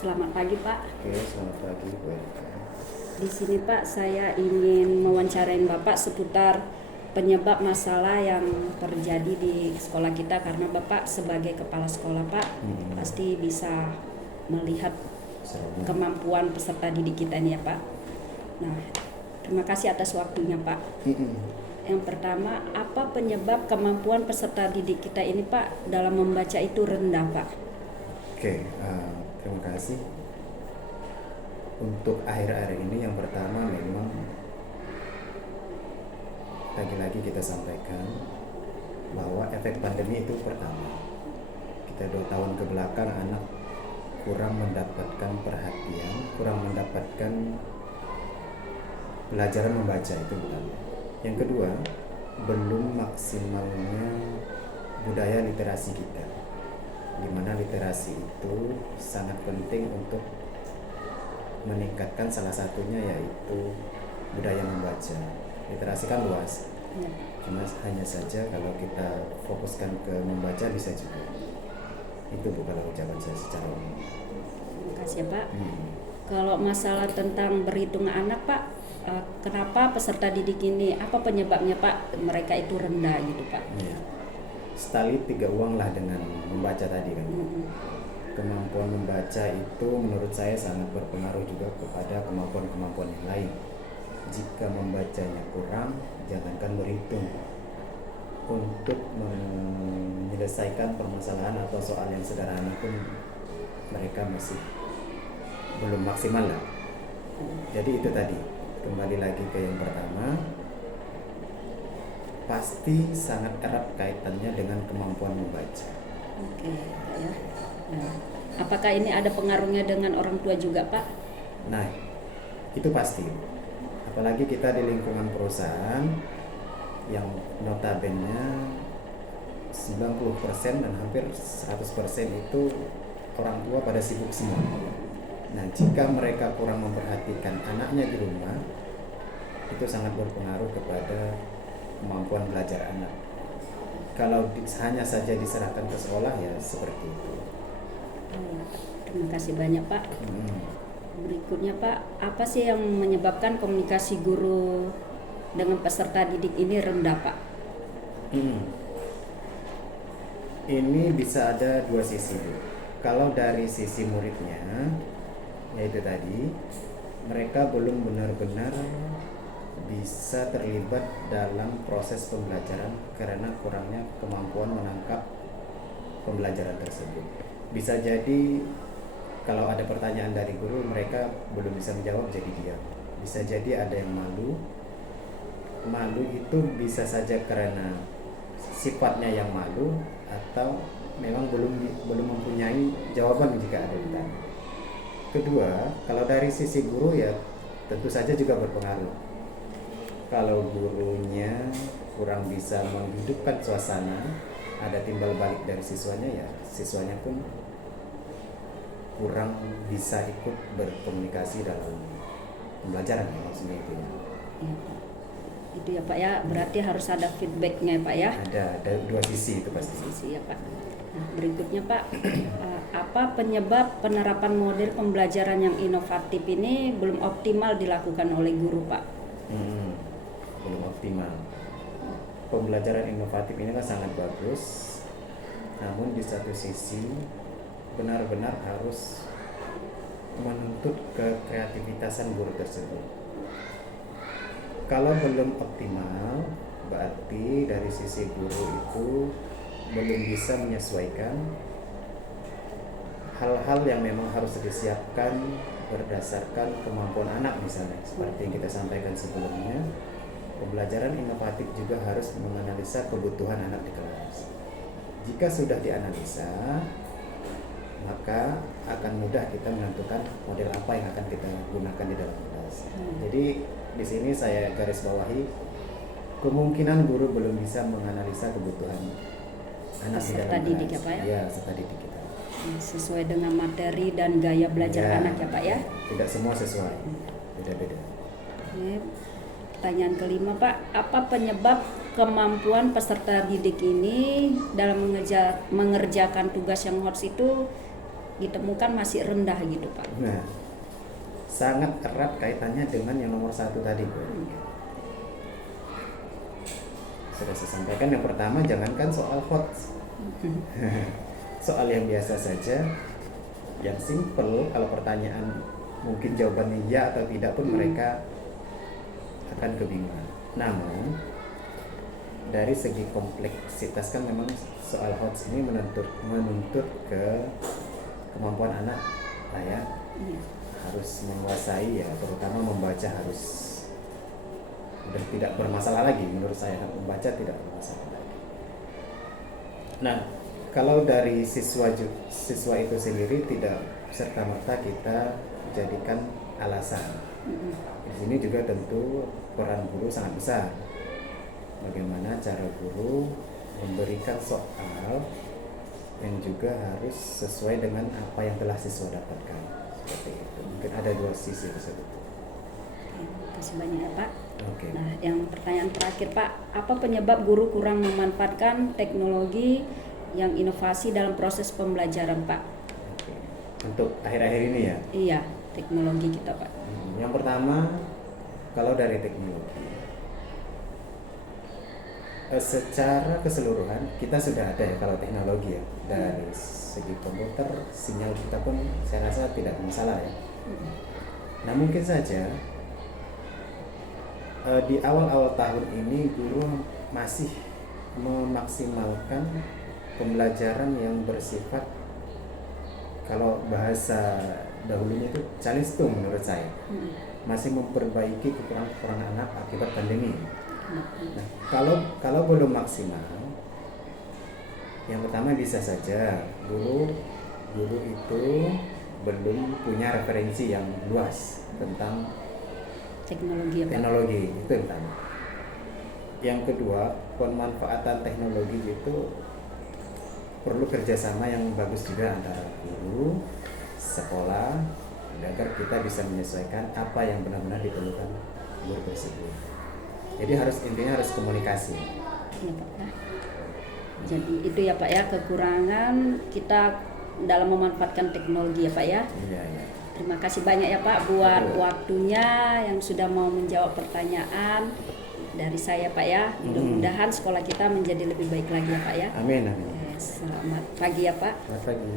Selamat pagi Pak. Oke, selamat pagi Bu. Di sini Pak, saya ingin mewawancarain Bapak seputar penyebab masalah yang terjadi di sekolah kita, karena Bapak sebagai kepala sekolah Pak pasti bisa melihat kemampuan peserta didik kita ini ya Pak. Nah, terima kasih atas waktunya Pak. Yang pertama, apa penyebab kemampuan peserta didik kita ini Pak dalam membaca itu rendah Pak? Oke, terima kasih. Untuk akhir-akhir ini yang pertama memang lagi-lagi kita sampaikan bahwa efek pandemi itu pertama. Kita 2 tahun ke belakang anak kurang mendapatkan perhatian, kurang mendapatkan pelajaran membaca, itu pertama. Yang kedua, belum maksimalnya budaya literasi kita, di mana literasi itu sangat penting untuk meningkatkan, salah satunya yaitu budaya membaca. Literasi kan luas, cuma hanya saja kalau kita fokuskan ke membaca bisa juga. Itu bukan ucapan saya secara umum. Terima kasih ya Pak. Kalau masalah tentang berhitung anak Pak, kenapa peserta didik ini, apa penyebabnya Pak mereka itu rendah gitu Pak? Ya. Setali 3 uang lah dengan membaca tadi kan. Kemampuan membaca itu menurut saya sangat berpengaruh juga kepada kemampuan-kemampuan yang lain. Jika membacanya kurang, jangankan berhitung, untuk menyelesaikan permasalahan atau soal yang sederhana pun mereka masih belum maksimal lah. Jadi itu tadi, kembali lagi ke yang pertama, pasti sangat erat kaitannya dengan kemampuan membaca. Oke Pak ya. Nah, apakah ini ada pengaruhnya dengan orang tua juga Pak? Nah, itu pasti. Apalagi kita di lingkungan perusahaan yang notabene 90% dan hampir 100% itu orang tua pada sibuk semua. Nah, jika mereka kurang memperhatikan anaknya di rumah, itu sangat berpengaruh kepada kemampuan belajar anak. Kalau hanya saja diserahkan ke sekolah ya seperti itu. Terima kasih banyak Pak. Berikutnya Pak, apa sih yang menyebabkan komunikasi guru dengan peserta didik ini rendah Pak? Ini bisa ada 2 sisi. Kalau dari sisi muridnya, yaitu tadi, mereka belum benar-benar bisa terlibat dalam proses pembelajaran karena kurangnya kemampuan menangkap pembelajaran tersebut. Bisa jadi kalau ada pertanyaan dari guru, mereka belum bisa menjawab jadi diam. Bisa jadi ada yang malu. Malu itu bisa saja karena sifatnya yang malu, atau memang belum mempunyai jawaban jika ada ditanya. Kedua, kalau dari sisi guru ya tentu saja juga berpengaruh. Kalau gurunya kurang bisa menghidupkan suasana, ada timbal balik dari siswanya, ya siswanya pun kurang bisa ikut berkomunikasi dalam pembelajaran, ya, maksudnya itu ya. Iya Pak. Itu ya Pak ya, berarti harus ada feedbacknya ya Pak ya. Ada 2 sisi itu pasti. Sisi ya Pak. Nah, berikutnya Pak, apa penyebab penerapan model pembelajaran yang inovatif ini belum optimal dilakukan oleh guru Pak? Belum optimal. Pembelajaran inovatif ini kan sangat bagus, namun di satu sisi benar-benar harus menuntut kekreativitasan guru tersebut. Kalau belum optimal, berarti dari sisi guru itu belum bisa menyesuaikan hal-hal yang memang harus disiapkan berdasarkan kemampuan anak, misalnya seperti yang kita sampaikan sebelumnya. Pembelajaran inovatif juga harus menganalisa kebutuhan anak di kelas. Jika sudah dianalisa, maka akan mudah kita menentukan model apa yang akan kita gunakan di dalam kelas. Jadi di sini saya garis bawahi, kemungkinan guru belum bisa menganalisa kebutuhan anak di dalam didik kelas. Ya Pak ya? Ya, serta didik kita. Sesuai dengan materi dan gaya belajar anak ya Pak ya? Tidak semua sesuai, beda-beda. Pertanyaan kelima Pak, apa penyebab kemampuan peserta didik ini dalam mengerjakan tugas yang harus itu ditemukan masih rendah gitu Pak. Nah, sangat erat kaitannya dengan yang nomor 1 tadi, Bu. Sudah saya sampaikan, yang pertama jangankan soal hoax, soal yang biasa saja, yang simple, kalau pertanyaan mungkin jawabannya ya atau tidak pun mereka akan kebingungan. Namun dari segi kompleksitas kan memang soal hoax ini menuntut ke kemampuan anak lah ya, harus menguasai ya, terutama membaca harus udah tidak bermasalah lagi menurut saya, membaca tidak bermasalah lagi. Nah, kalau dari siswa itu sendiri tidak serta-merta kita jadikan alasan. Di sini juga tentu peran guru sangat besar. Bagaimana cara guru memberikan soal yang juga harus sesuai dengan apa yang telah siswa dapatkan. Seperti itu. Mungkin ada 2 sisi tersebut. Terima kasih banyak ya Pak. Oke. Nah, yang pertanyaan terakhir Pak, apa penyebab guru kurang memanfaatkan teknologi yang inovasi dalam proses pembelajaran Pak? Oke. Untuk akhir-akhir ini ya. Iya, teknologi kita Pak. Yang pertama, kalau dari teknologi, secara keseluruhan kita sudah ada ya kalau teknologi ya, dari segi komputer sinyal kita pun saya rasa tidak masalah ya. Nah mungkin saja di awal-awal tahun ini guru masih memaksimalkan pembelajaran yang bersifat, kalau bahasa dahulunya itu calistung menurut saya, masih memperbaiki kekurangan-kekurangan anak akibat pandemi. Nah, kalau belum maksimal, yang pertama bisa saja guru itu belum punya referensi yang luas tentang Teknologi ya Pak. teknologi, itu yang pertama. Yang kedua, pemanfaatan teknologi itu perlu kerjasama yang bagus juga antara guru, sekolah, agar kita bisa menyesuaikan apa yang benar-benar diperlukan guru tersebut. Jadi intinya harus komunikasi. Iya Pak. Nah, jadi itu ya Pak ya, kekurangan kita dalam memanfaatkan teknologi ya Pak ya. Iya, iya. Terima kasih banyak ya Pak buat waktunya yang sudah mau menjawab pertanyaan dari saya Pak ya. Mudah-mudahan sekolah kita menjadi lebih baik lagi ya Pak ya. Amin, amin. Selamat pagi ya Pak. Selamat pagi.